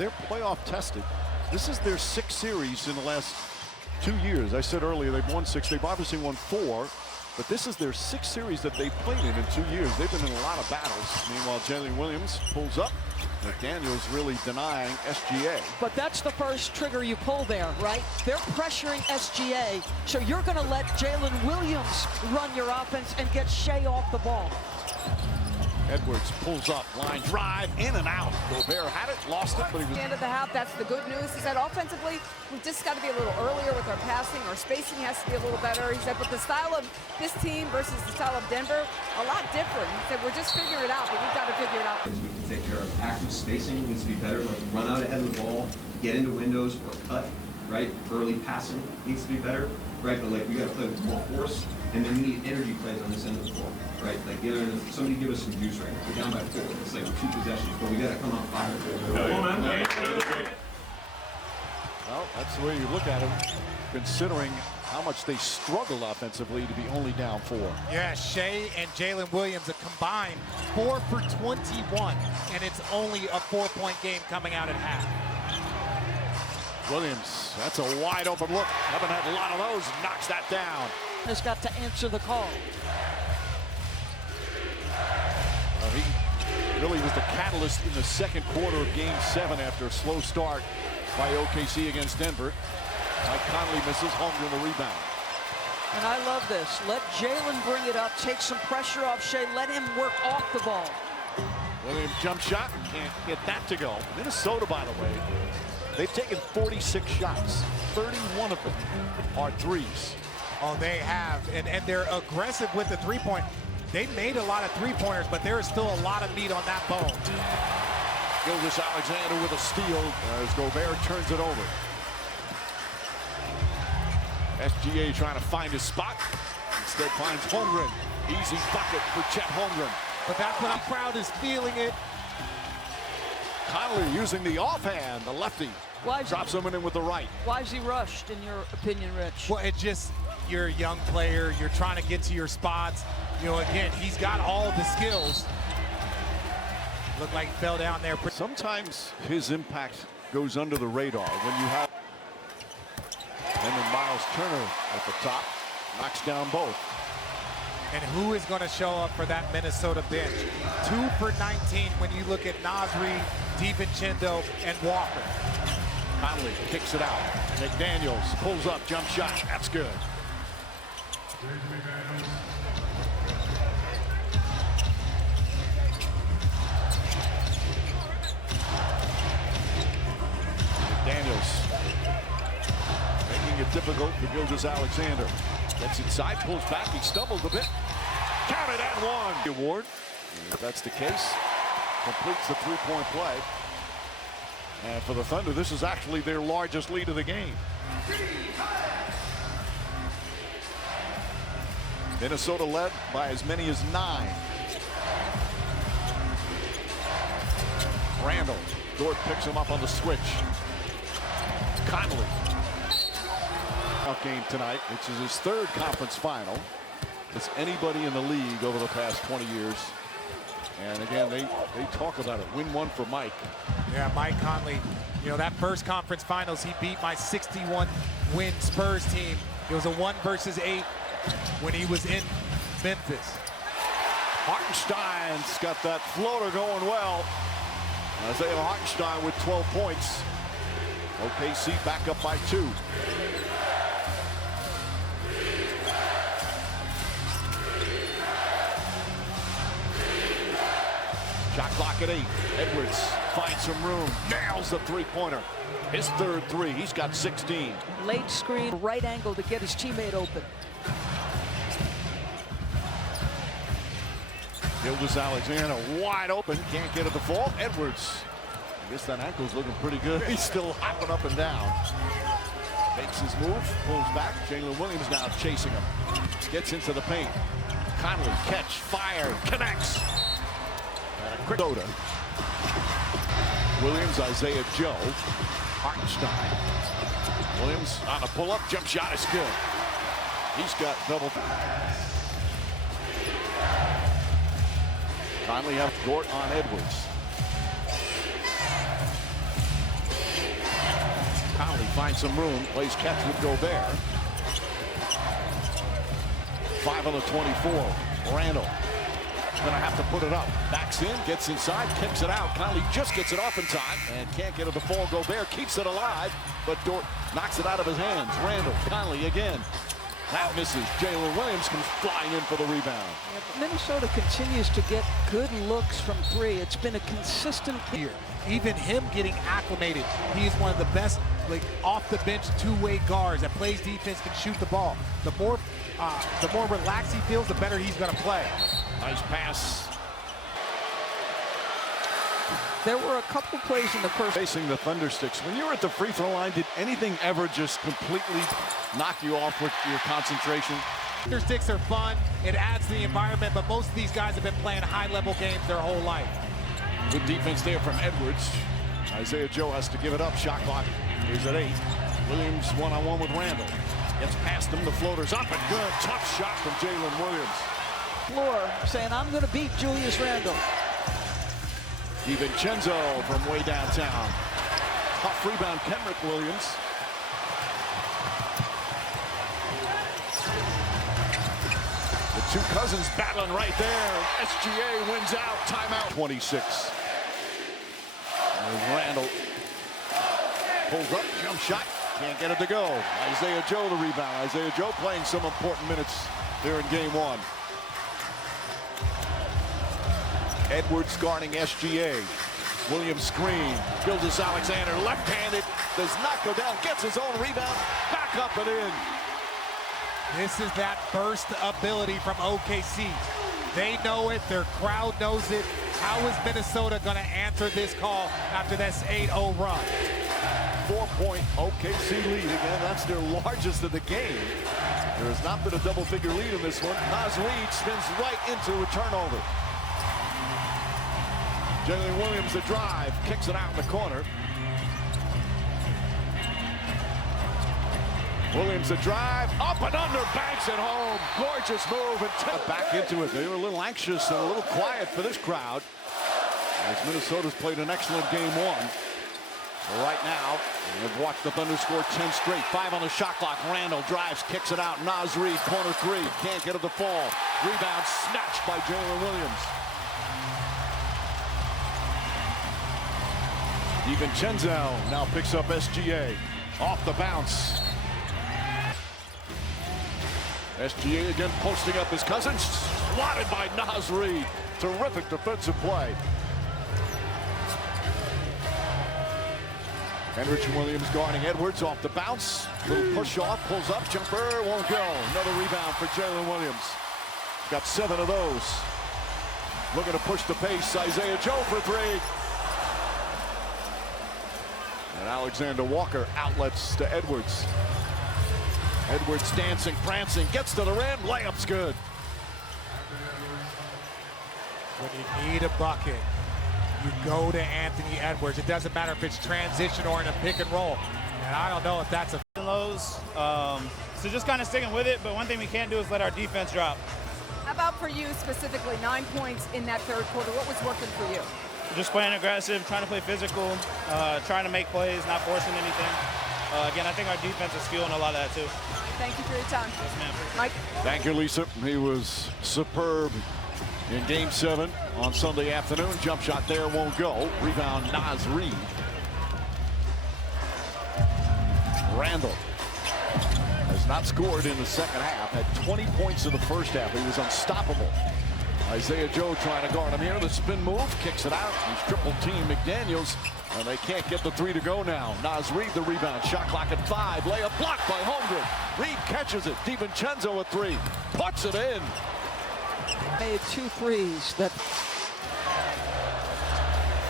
they're playoff tested. This is their 6th series in the last 2 years. I said earlier they've won 6. They've obviously won 4. But this is their 6th series that they've played in 2 years. They've been in a lot of battles. Meanwhile, Jalen Williams pulls up. McDaniel's really denying SGA. But that's the first trigger you pull there, right? They're pressuring SGA, so you're going to let Jalen Williams run your offense and get Shea off the ball. Edwards pulls up, line drive, in and out. Gobert had it, lost it, but he was... At the end of the half, that's the good news. He said offensively, we've just got to be a little earlier with our passing. Our spacing has to be a little better. He said, but the style of this team versus the style of Denver, a lot different. He said, we're just figuring it out, but we've got to figure it out. We can take care of active spacing needs to be better, like run out ahead of the ball, get into windows or cut, right? Early passing needs to be better, right? But like we got to play with more force, and then we need energy plays on this end of the floor, right? Like somebody give us some juice right now. We're down by 4. It's like 2 possessions, but we got to come out 5 or 4. Well, that's the way you look at it, considering how much they struggle offensively to be only down 4. Yeah, Shea and Jalen Williams a combined 4 for 21, and it's only a 4-point game coming out at half. Williams, that's a wide open look. Haven't had a lot of those. Knocks that down. Has got to answer the call. He really was the catalyst in the second quarter of Game 7 after a slow start by OKC against Denver. Mike Conley misses, Holmgren the rebound. And I love this. Let Jalen bring it up, take some pressure off Shea, let him work off the ball. Williams jump shot, can't get that to go. Minnesota, by the way, they've taken 46 shots. 31 of them are threes. Oh, they have, and they're aggressive with the three-point. They made a lot of three-pointers, but there is still a lot of meat on that bone. Gilgeous-Alexander with a steal as Gobert turns it over. SGA trying to find his spot. Instead finds Holmgren. Easy bucket for Chet Holmgren. But that's what I'm proud is feeling it. Conley using the offhand, the lefty. Drops him in with the right. Why is he rushed, in your opinion, Rich? Well, it just, you're a young player. You're trying to get to your spots. You know, again, he's got all the skills. Looked like he fell down there. Sometimes his impact goes under the radar when you have. And then Miles Turner at the top knocks down both. And who is going to show up for that Minnesota bench? 2 for 19 when you look at Nasri, DiVincenzo, and Walker. Conley kicks it out. McDaniels pulls up, jump shot. That's good. McDaniels making it difficult for Gilgeous-Alexander. Gets inside, pulls back, he stumbled a bit. Counted and one. The award, if that's the case, completes the three-point play. And for the Thunder, this is actually their largest lead of the game. Minnesota led by as many as 9. Randall, Dort picks him up on the switch. Conley. Game tonight, which is his 3rd conference final. It's anybody in the league over the past 20 years. And again, they talk about it. Win 1 for Mike. Yeah, Mike Conley. You know, that first conference finals, he beat my 61-win Spurs team. It was a 1 versus 8 when he was in Memphis. Hartenstein's got that floater going well. Isaiah Hartenstein with 12 points. OKC back up by 2. Shot clock at 8. Edwards finds some room, nails the three-pointer. His 3rd 3. He's got 16. Late screen, right angle to get his teammate open. Gilgeous-Alexander wide open, can't get it to fall. Edwards, I guess that ankle's looking pretty good. He's still hopping up and down. Makes his move, pulls back. Jalen Williams now chasing him. Gets into the paint. Conley, catch, fire, connects. And a quick soda. Williams, Isaiah Joe. Hartenstein. Williams on a pull-up, jump shot is good. He's got double. Conley have Dort on Edwards. finds some room, plays catch with Gobert. 5 on the 24. Randall gonna have to put it up. Backs in, gets inside, kicks it out. Conley just gets it off in time and can't get it to fall. Gobert keeps it alive, but Dort knocks it out of his hands. Randall, Conley again. That misses. Jalen Williams comes flying in for the rebound. Yeah, but Minnesota continues to get good looks from three. It's been a consistent Here, even him getting acclimated, he is one of the best, like, off the bench two-way guards that plays defense, can shoot the ball. The more relaxed he feels, the better he's going to play. Nice pass. There were a couple plays in the first. Facing the Thundersticks. When you were at the free throw line, did anything ever just completely knock you off with your concentration? Thundersticks are fun. It adds to the environment, but most of these guys have been playing high-level games their whole life. Good defense there from Edwards. Isaiah Joe has to give it up. Shot clock is at 8. Williams one-on-one with Randall. Gets past him. The floater's up and good. Tough shot from Jalen Williams. Floor saying, I'm going to beat Julius Randle. DiVincenzo from way downtown. Tough rebound, Kenrick Williams. The two cousins battling right there. SGA wins out. Timeout. 26. There's Randall. Pulls up, jump shot. Can't get it to go. Isaiah Joe the rebound. Isaiah Joe playing some important minutes there in game 1. Edwards guarding SGA. Williams screen. Gilgeous-Alexander left-handed. Does not go down. Gets his own rebound. Back up and in. This is that burst ability from OKC. They know it. Their crowd knows it. How is Minnesota going to answer this call after this 8-0 run? 4-point OKC lead. Again, that's their largest of the game. There has not been a double-figure lead in this one. Naz Reid spins right into a turnover. Jalen Williams the drive, kicks it out in the corner. Williams the drive, up and under, banks it home. Gorgeous move and back into it. They were a little anxious and a little quiet for this crowd, as Minnesota's played an excellent game 1. But right now, they've watched the Thunder score 10 straight. 5 on the shot clock. Randall drives, kicks it out. Naz Reid, corner 3, can't get it to fall. Rebound snatched by Jalen Williams. DiVincenzo now picks up SGA. Off the bounce. SGA again posting up his cousin. Swatted by Naz Reid. Terrific defensive play. Henrich Williams guarding Edwards off the bounce. Little push off, pulls up, jumper, won't go. Another rebound for Jalen Williams. Got 7 of those. Looking to push the pace. Isaiah Joe for 3. And Alexander Walker outlets to Edwards. Edwards dancing, prancing, gets to the rim, layup's good. When you need a bucket, you go to Anthony Edwards. It doesn't matter if it's transition or in a pick and roll. And I don't know if that's a lows. So just kind of sticking with it, but one thing we can't do is let our defense drop. How about for you specifically, 9 points in that third quarter? What was working for you? Just playing aggressive, trying to play physical, trying to make plays, not forcing anything. Again, I think our defense is fueling a lot of that too. Thank you for your time. Yes, ma'am. Mike? Thank you, Lisa. He was superb in Game 7 on Sunday afternoon. Jump shot there won't go. Rebound, Naz Reid. Randall has not scored in the second half. Had 20 points in the first half. He was unstoppable. Isaiah Joe trying to guard him here. The spin move, kicks it out. He's triple team McDaniels, and they can't get the 3 to go now. Naz Reid the rebound. Shot clock at 5. Layup blocked by Holmgren. Reid catches it. DiVincenzo a 3. Puts it in. Made 2 threes that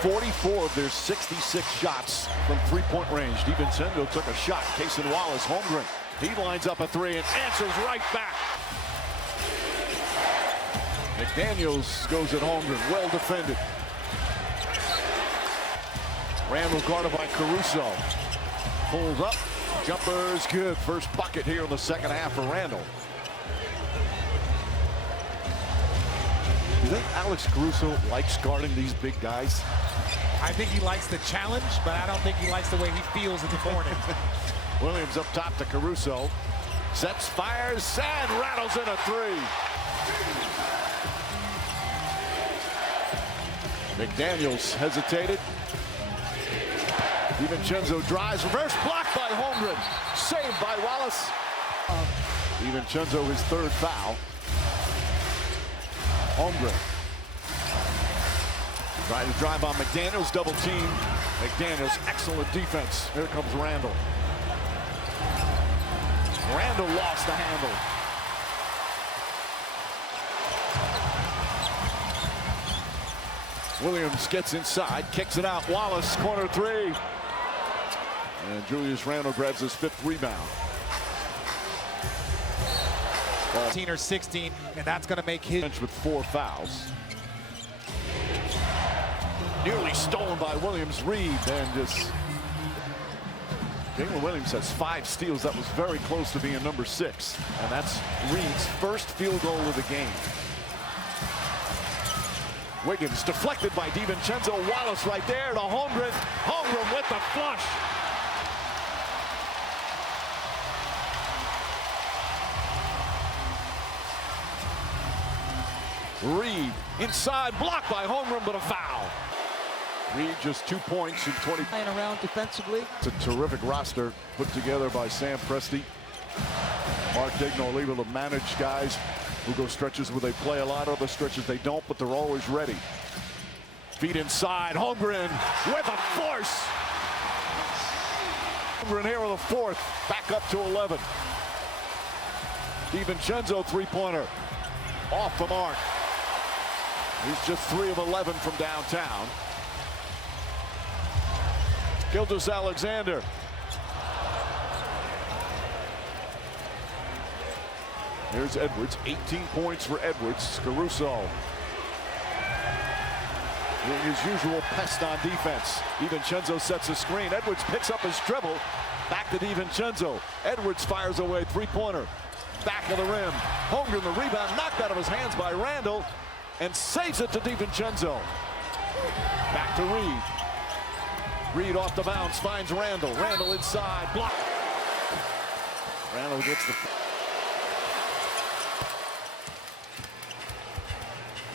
44 of their 66 shots from 3-point range. DiVincenzo took a shot. Cason Wallace, Holmgren. He lines up a 3 and answers right back. McDaniels goes at Holmgren. Well defended. Randall guarded by Caruso. Pulls up. Jumper's good. First bucket here in the second half for Randall. Do you think Alex Caruso likes guarding these big guys? I think he likes the challenge, but I don't think he likes the way he feels in the morning. Williams up top to Caruso. Sets, fires, and rattles in a three. McDaniels hesitated. DiVincenzo drives, reverse block by Holmgren. Saved by Wallace. DiVincenzo his third foul. Holmgren. Trying to drive on McDaniels, double team. McDaniels, excellent defense. Here comes Randall. Randall lost the handle. Williams gets inside, kicks it out. Wallace, corner three. And Julius Randle grabs his fifth rebound. 15 or 16, and that's going to make his Bench with 4 fouls. Nearly stolen by Williams. Reed and just Jalen Williams has 5 steals. That was very close to being number 6. And that's Reed's first field goal of the game. Wiggins deflected by DiVincenzo. Wallace right there to Holmgren. Holmgren with the flush. Reed inside, blocked by Holmgren, but a foul. Reed just 2 points in 20. Playing around defensively. It's a terrific roster put together by Sam Presti. Mark Digno able to manage guys who go stretches where they play a lot, other stretches they don't, but they're always ready. Feet inside, Holmgren with a force. Holmgren here with a fourth, back up to 11. DiVincenzo three-pointer, off the mark. He's just 3 of 11 from downtown. Gilgeous-Alexander. Here's Edwards, 18 points for Edwards. Caruso doing his usual pest on defense. DiVincenzo sets a screen. Edwards picks up his dribble. Back to DiVincenzo. Edwards fires away, three-pointer. Back of the rim. Holmgren, the rebound, knocked out of his hands by Randall, and saves it to DiVincenzo. Back to Reed. Reed off the bounce, finds Randall. Randall inside, block. Randall gets the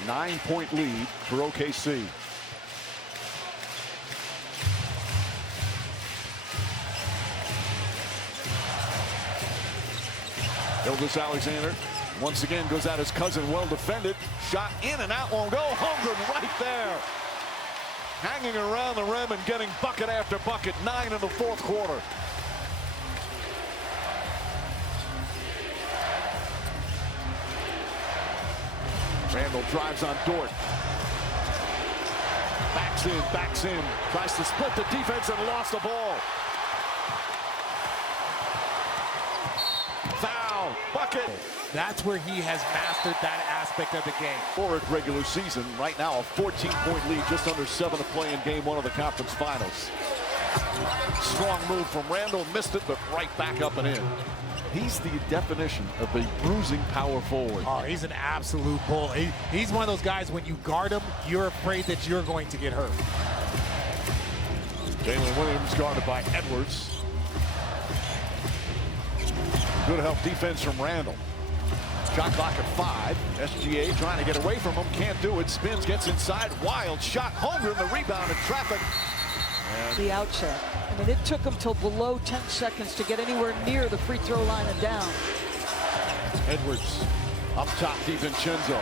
9-point lead for OKC. Gilgeous-Alexander once again goes at his cousin, well defended. Shot in and out, won't go. Holmgren right there. Hanging around the rim and getting bucket after bucket. 9 in the fourth quarter. Randall drives on Dort. Backs in. Tries to split the defense and lost the ball. Foul, bucket. That's where he has mastered that aspect of the game. For its regular season, right now a 14-point lead, just under 7 to play in game 1 of the conference finals. Strong move from Randall, missed it, but right back up and in. He's the definition of a bruising power forward. Oh, he's an absolute bull. He's one of those guys, when you guard him, you're afraid that you're going to get hurt. Jalen Williams guarded by Edwards. Good help defense from Randall. Shot clock at 5. SGA trying to get away from him. Can't do it. Spins, gets inside. Wild shot. Holmgren the rebound in traffic. And The outset. I mean, it took him till below 10 seconds to get anywhere near the free throw line and down. Edwards up top, DiVincenzo.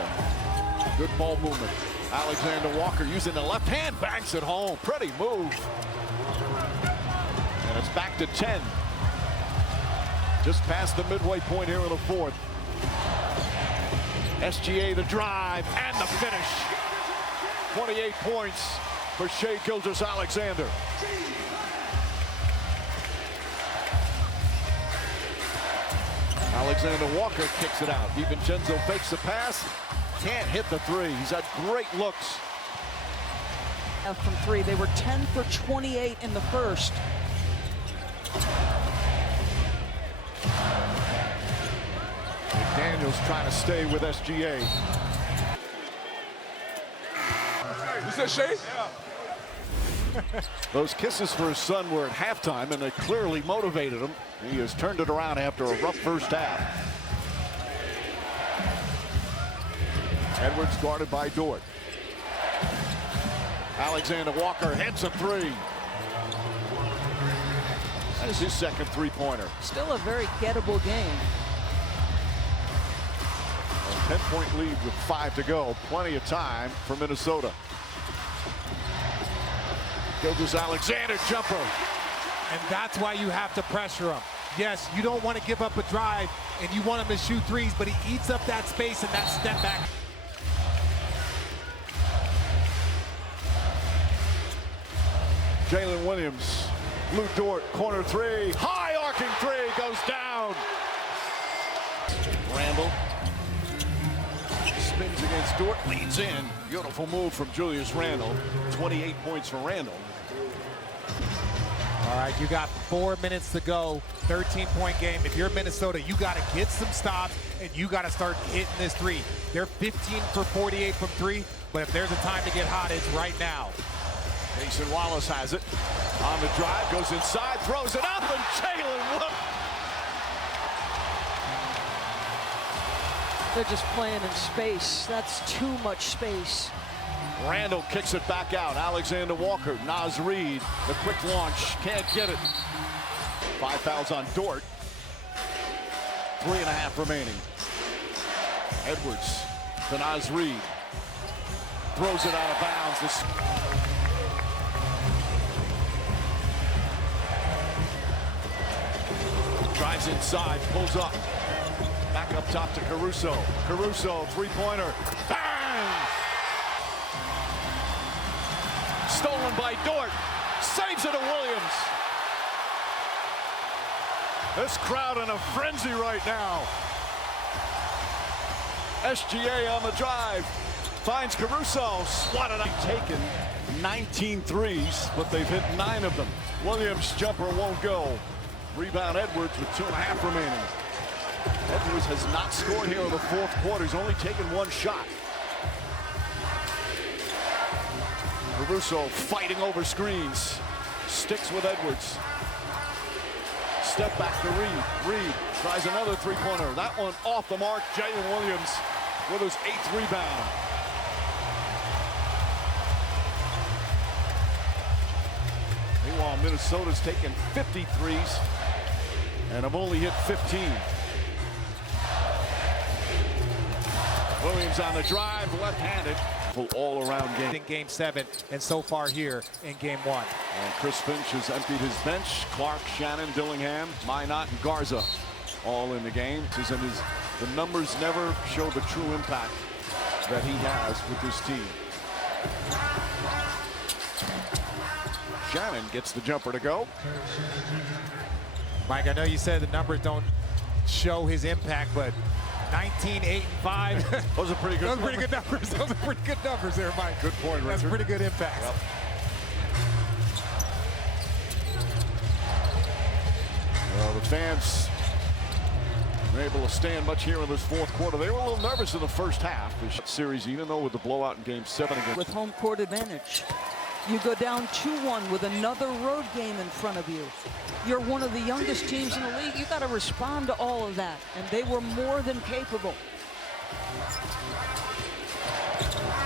Good ball movement. Alexander Walker using the left hand, banks it home. Pretty move. And it's back to 10. Just past the midway point here in the fourth. SGA the drive and the finish. 28 points for Shai Gilgeous-Alexander. Alexander Walker kicks it out. DiVincenzo fakes the pass. Can't hit the three. He's had great looks. From 3, they were 10 for 28 in the first. McDaniels trying to stay with SGA. You said Shai? Yeah. Those kisses for his son were at halftime, and they clearly motivated him. He has turned it around after a rough first half. Edwards guarded by Dort. Alexander Walker hits a three. That is his second three-pointer. Still a very gettable game. A 10-point lead with 5 to go. Plenty of time for Minnesota. Gilgeous-Alexander jumper. And that's why you have to pressure him. Yes, you don't want to give up a drive, and you want him to shoot threes, but he eats up that space and that step back. Jalen Williams, Lou Dort, corner three, high arcing three, goes down. Randall spins against Dort, leads in. Beautiful move from Julius Randle. 28 points for Randall. All right, you got 4 minutes to go, 13-point game. If you're Minnesota, you got to get some stops, and you got to start hitting this three. They're 15 for 48 from three, but if there's a time to get hot, it's right now. Mason Wallace has it. On the drive, goes inside, throws it up, and Jalen Williams. They're just playing in space. That's too much space. Randall kicks it back out. Alexander Walker, Naz Reid, the quick launch, can't get it. 5 fouls on Dort. 3.5 remaining. Edwards to Naz Reid. Throws it out of bounds. Drives inside, pulls up. Back up top to Caruso. Caruso, three-pointer. Bang! Stolen by Dort. Saves it to Williams. This crowd in a frenzy right now. SGA on the drive. Finds Caruso. Swatted up. Taken 19 threes, but they've hit 9 of them. Williams' jumper won't go. Rebound Edwards with 2.5 remaining. Edwards has not scored here in the fourth quarter. He's only taken 1 shot. Caruso fighting over screens. Sticks with Edwards. Step back to Reid. Reid tries another three-pointer. That one off the mark. Jalen Williams with his 8th rebound. Meanwhile, Minnesota's taken 53s and have only hit 15. Williams on the drive, left-handed. All-around game. In Game 7, and so far here in Game 1. And Chris Finch has emptied his bench. Clark, Shannon, Dillingham, Minot, and Garza all in the game. And the numbers never show the true impact that he has with this team. Shannon gets the jumper to go. Mike, I know you said the numbers don't show his impact, but 19, 8, and 5. Those are pretty good. Those are pretty good numbers. Those are pretty good numbers there, Mike. Good point, Richard. That's pretty good impact. Yep. Well, the fans were able to stand much here in this fourth quarter. They were a little nervous in the first half. This series, even though with the blowout in Game 7 against. With home court advantage. You go down 2-1 with another road game in front of you. You're one of the youngest teams in the league. You got to respond to all of that, and they were more than capable.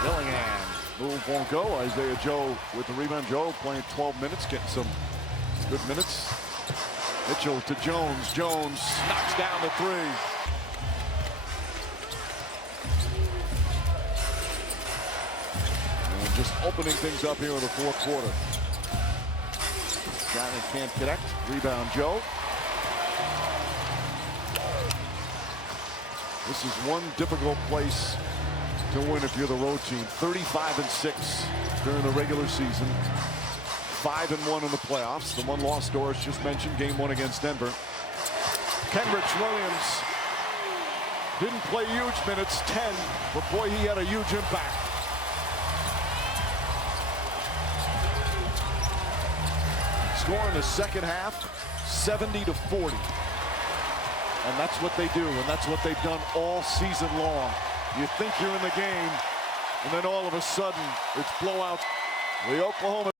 Dillingham, move won't go. Isaiah Joe with the rebound. Joe playing 12 minutes, getting some good minutes. Mitchell to Jones. Jones knocks down the three. Just opening things up here in the fourth quarter. Shannon can't connect. Rebound Joe. This is one difficult place to win if you're the road team. 35-6 during the regular season. 5-1 in the playoffs. The one loss Doris just mentioned, Game 1 against Denver. Kenrich Williams didn't play huge minutes, 10, but boy, he had a huge impact. Score in the second half, 70-40. And that's what they do, and that's what they've done all season long. You think you're in the game, and then all of a sudden, it's blowout. The Oklahoma